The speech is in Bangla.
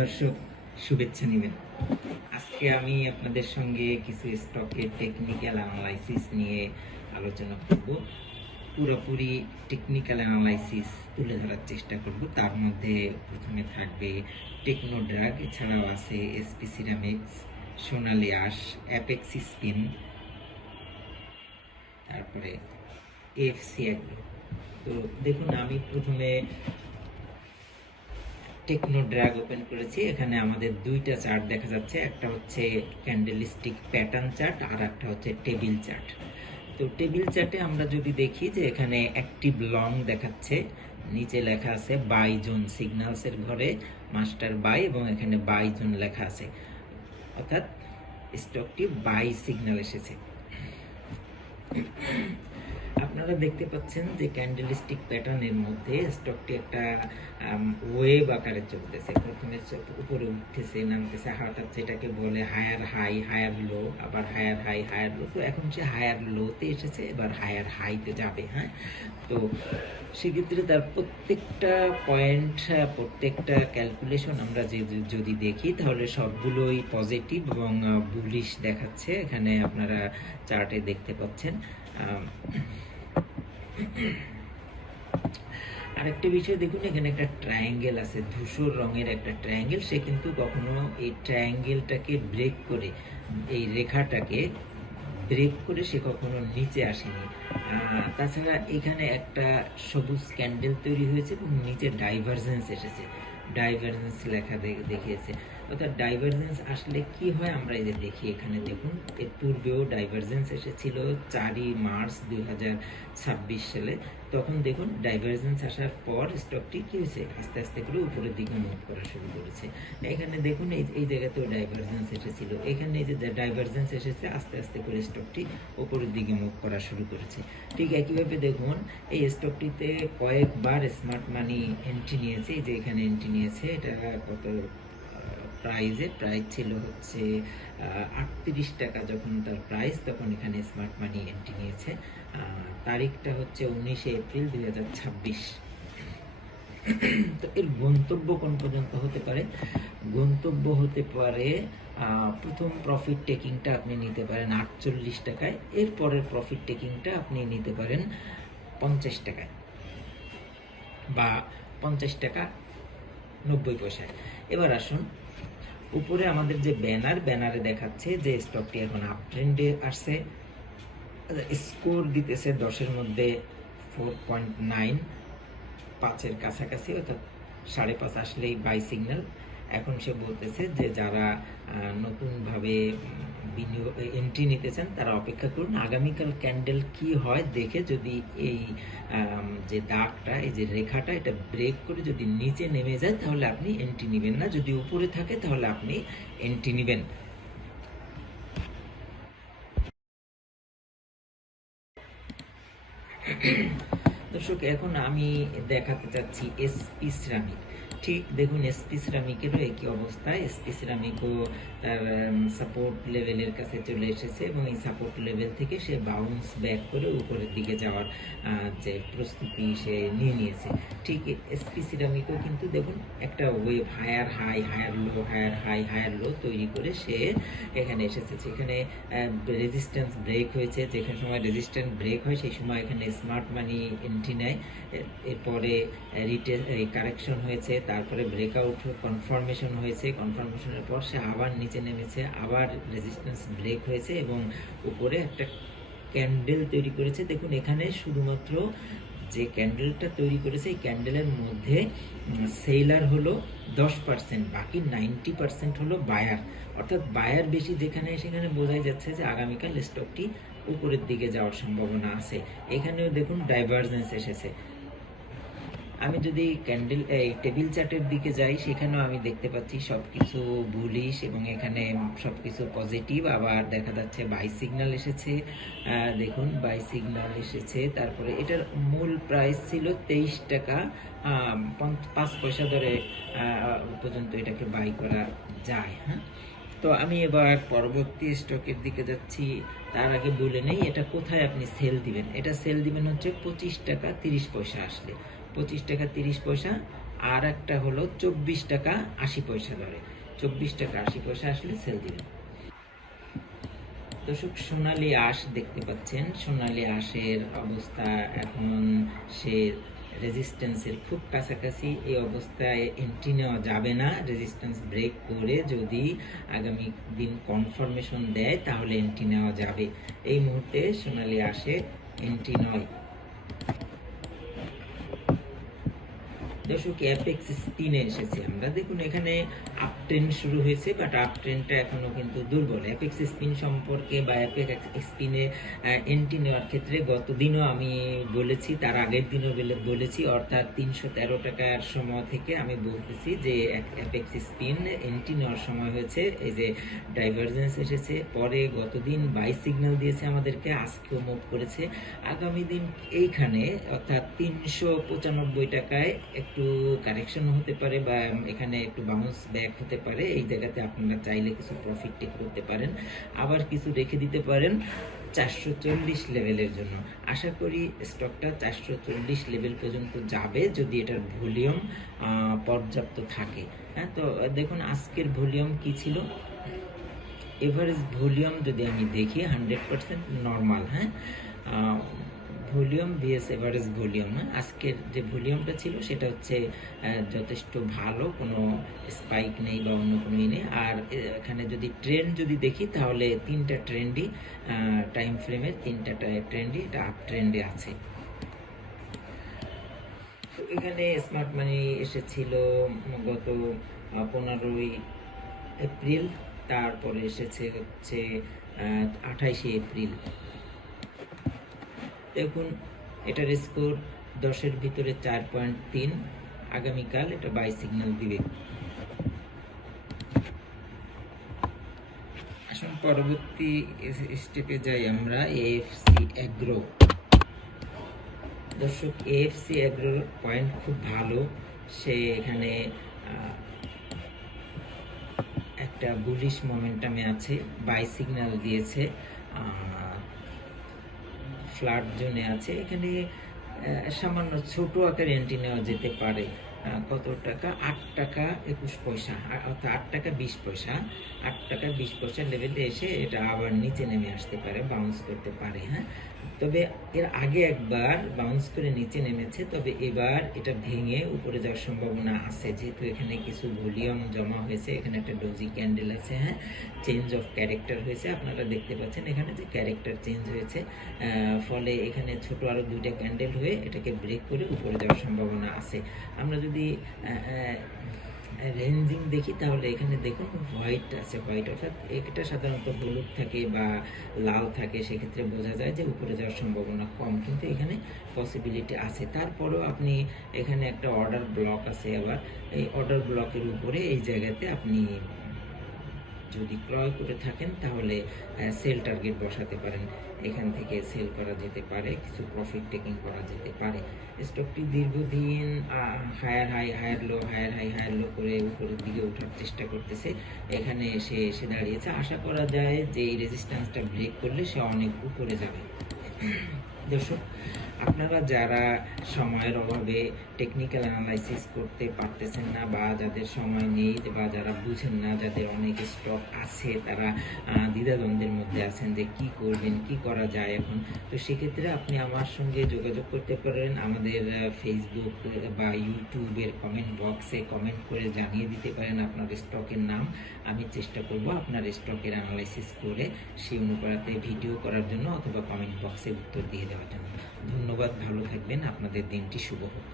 দর্শক, শুভেচ্ছা নেবেন। আজকে আমি আপনাদের সঙ্গে কিছু স্টকের টেকনিক্যাল অ্যানালাইসিস নিয়ে আলোচনা করব। পুরোপুরি টেকনিক্যাল অ্যানালাইসিস তুলে ধরার চেষ্টা করব। তার মধ্যে প্রথমে থাকবে টেকনোড্রাগ, এছাড়াও আছে এসপি সিরামিক্স, সোনালী আঁশ, অ্যাপেক্স স্পিন, তারপরে এফসি অ্যাগ্রো। তো দেখুন, আমি প্রথমে টেকনোড্রাগ ওপেন করেছি। এখানে আমাদের দুইটা চার্ট দেখা যাচ্ছে, একটা হচ্ছে ক্যান্ডেলস্টিক প্যাটার্ন চার্ট আর একটা হচ্ছে টেবিল চার্ট। তো টেবিল চার্টে আমরা যদি দেখি যে এখানে অ্যাক্টিভ লং দেখাচ্ছে, নিচে লেখা আছে বাই জোন, সিগন্যালসের ঘরে মাস্টার বাই এবং এখানে বাই জোন লেখা আছে, অর্থাৎ স্টকটি বাই সিগন্যাল এসেছে। আপনারা দেখতে পাচ্ছেন যে ক্যান্ডেলস্টিক প্যাটার্নের মধ্যে স্টকটি একটা ওয়েভ আকারে চলতেছে। প্রথমে উপরে উঠতেছে, নামতেছে, হঠাৎ যেটাকে বলে হায়ার হাই হায়ার লো, আবার হায়ার হাই হায়ার লো। তো এখন সে হায়ার লোতে এসেছে, এবার হায়ার হাইতে যাবে। হ্যাঁ, তো সেক্ষেত্রে তার প্রত্যেকটা পয়েন্ট, প্রত্যেকটা ক্যালকুলেশন আমরা যদি দেখি তাহলে সবগুলোই পজিটিভ এবং বুলিশ দেখাচ্ছে। এখানে আপনারা চার্টে দেখতে পাচ্ছেন। আরেকটা বিষয় দেখুন, এখানে একটা ট্রায়াঙ্গেল আছে, ধূসর রঙের একটা ট্রায়াঙ্গেল। সে কিন্তু কখনো এই ট্রায়াঙ্গেলটাকে ব্রেক করে, এই রেখাটাকে ব্রেক করে সে কখনো নিচে আসেনি। তাছাড়া এখানে একটা সবুজ ক্যান্ডেল তৈরি হয়েছে এবং নিচে ডাইভারজেন্স এসেছে, ডাইভারজেন্স লেখা দেখিয়েছে। অর্থাৎ ডাইভারজেন্স আসলে কি হয় আমরা এই যে দেখি, এখানে দেখুন এর পূর্বেও ডাইভারজেন্স এসেছিল 4ই মার্চ 2026 সালে। তখন দেখুন ডাইভারজেন্স আসার পর স্টকটি কি হয়েছে, আস্তে আস্তে করে উপরের দিকে মুভ করা শুরু করেছে। এখানে দেখুন এই জায়গাতেও ডাইভারজেন্স এসেছিল, এখানে এই যে ডাইভারজেন্স এসেছে, আস্তে আস্তে করে স্টকটি উপরের দিকে মুভ করা শুরু করেছে। ঠিক একইভাবে দেখুন এই স্টকটিতে কয়েকবার স্মার্ট মানি এন্ট্রি নিয়েছে। এই যে এখানে এন্ট্রি নিয়েছে, এটা কত প্রাইজে, প্রাইস ছিল হচ্ছে 38 টাকা যখন তার প্রাইস, তখন এখানে স্মার্ট মানি এন্ট্রি নিয়েছে। তারিখটা হচ্ছে 19 এপ্রিল 2026। তো এর গন্তব্য কোন পর্যন্ত হতে পারে? গন্তব্য হতে পারে প্রথম প্রফিট টেকিংটা আপনি নিতে পারেন 48 টাকায়, এরপরের প্রফিট টেকিংটা আপনি নিতে পারেন 50 টাকায় বা 50 টাকা 90 পয়সায়। এবার আসুন, উপরে আমাদের যে ব্যানারে দেখাচ্ছে যে স্টকটি এখন আপ ট্রেন্ডে আসছে। স্কোর দিতেছে 10-এর মধ্যে 4.9, 5-এর কাছাকাছি, অর্থাৎ 5.5 আসলেই বাই সিগন্যাল। এখন সে বলতেছে যে যারা নতুনভাবে বিনিয়োগ এন্ট্রি নিতে চান তারা অপেক্ষা করুন, আগামীকাল ক্যান্ডেল কি হয় দেখে যদি এই যে দাগটা, এই যে রেখাটা, এটা ব্রেক করে যদি নিচে নেমে যায় তাহলে আপনি এন্ট্রি নেবেন না, যদি উপরে থাকে তাহলে আপনি এন্ট্রি নেবেন। দর্শক, এখন আমি দেখাতে চাচ্ছি এসপি সিরামিক। ঠিক দেখুন, এসপি সিরামিকেরও একই অবস্থা। এসপি সিরামিকও তার সাপোর্ট লেভেলের কাছে চলে এসেছে এবং এই সাপোর্ট লেভেল থেকে সে বাউন্স ব্যাক করে উপরের দিকে যাওয়ার যে প্রস্তুতি সে নিয়ে নিয়েছে। ঠিক এসপি সিরামিকও কিন্তু দেখুন একটা wave, higher high higher low, higher high higher low তৈরি করে সে এখানে এসেছে। এখানে রেজিস্ট্যান্স ব্রেক হয়েছে, যেখানে সময় রেজিস্ট্যান্স ব্রেক হয় সেই সময় এখানে স্মার্ট মানি এন্ট্রি নেয়। এরপরে কারেকশন হয়েছে, তারপরে ব্রেকআউট কনফার্মেশন হয়েছে, কনফার্মেশনের পর সে আবার নিচে নেমেছে, আবার রেজিস্ট্যান্স ব্রেক হয়েছে এবং উপরে একটা ক্যান্ডেল তৈরি করেছে। দেখুন এখানে শুধুমাত্র যে ক্যান্ডেলটা তৈরি করেছে এই ক্যান্ডেলের মধ্যে সেলার হলো 10%, বাকি 90% হলো বায়ার। অর্থাৎ বায়ার বেশি যেখানে, সেখানে বোঝাই যাচ্ছে যে আগামীকাল স্টকটি উপরের দিকে যাওয়ার সম্ভাবনা আছে। এখানেও দেখুন ডাইভারজেন্স এসেছে। আমি যদি টেবিল চার্টের দিকে যাই, সেখানেও আমি দেখতে পাচ্ছি সবকিছু বুলিশ এবং এখানে সবকিছু পজিটিভ। আবার দেখা যাচ্ছে বাই সিগন্যাল এসেছে, দেখুন বাই সিগন্যাল এসেছে। তারপরে এটার মূল প্রাইস ছিল 23 টাকা 5 পয়সা ধরে পর্যন্ত এটাকে বাই করা যায়। হ্যাঁ, তো আমি এবার পরবর্তী স্টকের দিকে যাচ্ছি। তার আগে বলে নেই এটা কোথায় আপনি সেল দিবেন। এটা সেল দিবেন হচ্ছে 25 টাকা 30 পয়সা আসলে, 25 টাকা 30 পয়সা আর একটা হলো 24 টাকা 80 পয়সা দরে, 24 টাকা 80 পয়সা আসলে সেল দিবেন। দর্শক, সোনালী আঁশ দেখতে পাচ্ছেন। সোনালী আঁশের অবস্থা এখন সে রেজিস্ট্যান্সের খুব কাছাকাছি। এই অবস্থায় এন্ট্রি নেওয়া যাবে না। রেজিস্ট্যান্স ব্রেক করে যদি আগামী দিন কনফার্মেশন দেয় তাহলে এন্ট্রি নেওয়া যাবে। এই মুহূর্তে সোনালী আঁশে এন্ট্রি নয়। দর্শক, অ্যাপেক্স স্পিনে এসেছে আমরা। দেখুন এখানে আপ ট্রেন্ড শুরু হয়েছে, বাট আপ ট্রেন্ডটা এখনো কিন্তু দুর্বল। অ্যাপেক্স স্পিন সম্পর্কে বা অ্যাপেক্স স্পিনে এন্ট্রি নেওয়ার ক্ষেত্রে গত দিনও আমি বলেছি, তার আগের দিনও বলেছি, অর্থাৎ 313 টাকার সময় থেকে আমি বলতেছি যে অ্যাপেক্স স্পিন এন্ট্রি নেওয়ার সময় হয়েছে। এই যে ডাইভারজেন্স এসেছে, পরে গতদিন বাই সিগন্যাল দিয়েছে আমাদেরকে, আজকেও মুভ করেছে। আগামী দিন এইখানে অর্থাৎ 395 টাকায় একটু কারেকশন হতে পারে বা এখানে একটু বাউন্স ব্যাক হতে পারে। এই জায়গাতে আপনারা চাইলে কিছু প্রফিট টেক করতে পারেন, আবার কিছু রেখে দিতে পারেন 440 লেভেলের জন্য। আশা করি স্টকটা 440 লেভেল পর্যন্ত যাবে যদি এটার ভলিউম পর্যাপ্ত থাকে। হ্যাঁ, তো দেখুন আজকের ভলিউম কি ছিল। এভারেজ ভলিউম যদি আমি দেখি 100% নর্মাল। হ্যাঁ, ভলিউম ভিএস এভারেজ ভলিউম। আজকের যে ভলিউমটা ছিল সেটা হচ্ছে যথেষ্ট ভালো, কোনো স্পাইক নেই বা অন্য কোনো নেই। আর এখানে যদি ট্রেন্ড যদি দেখি তাহলে 3টা ট্রেন্ডই টাইম ফ্রেমের 3টা ট্রেন্ডই এটা আপ ট্রেন্ডে আছে। তো এখানে স্মার্ট মানি এসেছিল গত 15ই এপ্রিল, তারপরে এসেছে হচ্ছে 28শে এপ্রিল। দেখুন এটার স্কোর 10-এর ভিতরে 4.3। আগামীকাল এটা বাই সিগন্যাল দিবে। আসুন পরবর্তী স্টেপে যাই আমরা। AFC agro. দর্শক, এএফসি অ্যাগ্রোর পয়েন্ট খুব ভালো। সে এখানে একটা বুলিশ মোমেন্টামে আছে, বাই সিগন্যাল দিয়েছে, ফ্ল্যাট জোনে আছে। এখানে সামান্য ছোট আকারে এন্ট্রি নেওয়া যেতে পারে। কত টাকা? 8 টাকা 21 পয়সা, অর্থাৎ 8 টাকা 20 পয়সা। 8 টাকা 20 পয়সা লেভেলে এসে এটা আবার নিচে নেমে আসতে পারে, বাউন্স করতে পারে। হ্যাঁ, তবে এর আগে একবার বাউন্স করে নিচে নেমেছে, তবে এবার এটা ভেঙে উপরে যাওয়ার সম্ভাবনা আছে, যেহেতু এখানে কিছু ভলিউম জমা হয়েছে। এখানে একটা ডোজি ক্যান্ডেল আছে। হ্যাঁ, চেঞ্জ অফ ক্যারেক্টার হয়েছে। আপনারা দেখতে পাচ্ছেন এখানে যে ক্যারেক্টার চেঞ্জ হয়েছে, ফলে এখানে ছোট আরো 2টা ক্যান্ডেল হয়ে এটাকে ব্রেক করে উপরে যাওয়ার সম্ভাবনা আছে। আমরা যদি রেঞ্জিং দেখি তাহলে এখানে দেখুন হোয়াইট আছে। হোয়াইট অর্থাৎ এটা সাধারণত হলুদ থাকে বা লাল থাকে, সেক্ষেত্রে বোঝা যায় যে উপরে যাওয়ার সম্ভাবনা কম, কিন্তু এখানে পসিবিলিটি আছে। তারপরেও আপনি এখানে একটা অর্ডার ব্লক আছে, আবার এই অর্ডার ব্লকের উপরে এই জায়গাতে আপনি যদি ক্রয় করে থাকেন তাহলে সেল টার্গেট বসাতে পারেন। এখান থেকে সেল করা যেতে পারে, কিছু প্রফিট টেকিং করা যেতে পারে। স্টকটি দীর্ঘদিন higher high higher low, higher high higher low করে উপরের দিকে ওঠার চেষ্টা করতেছে। এখানে এসে দাঁড়িয়েছে। আশা করা যায় যে এই রেজিস্ট্যান্সটা ব্রেক করলে সে অনেক উপরে যাবে। দর্শক, আপনারা যারা সময়ের অভাবে টেকনিক্যাল অ্যানালাইসিস করতে পারতেছেন না, বা যাদের সময় নেই, বা যারা বুঝেন না, যাদের অনেক স্টক আছে, তারা দ্বিধাদ্বন্দ্বের মধ্যে আছেন যে কি করবেন, কি করা যায় এখন, তো সেক্ষেত্রে আপনি আমার সঙ্গে যোগাযোগ করতে পারেন। আমাদের ফেসবুক বা ইউটিউবের কমেন্ট বক্সে কমেন্ট করে জানিয়ে দিতে পারেন আপনার স্টকের নাম। আমি চেষ্টা করব আপনার স্টকের অ্যানালাইসিস করে সেই অনুপাতে ভিডিও করার জন্য, অথবা কমেন্ট বক্সে উত্তর দিয়ে দেওয়ার জন্য। ধন্যবাদ, ভালো থাকবেন, আপনাদের দিনটি শুভ হোক।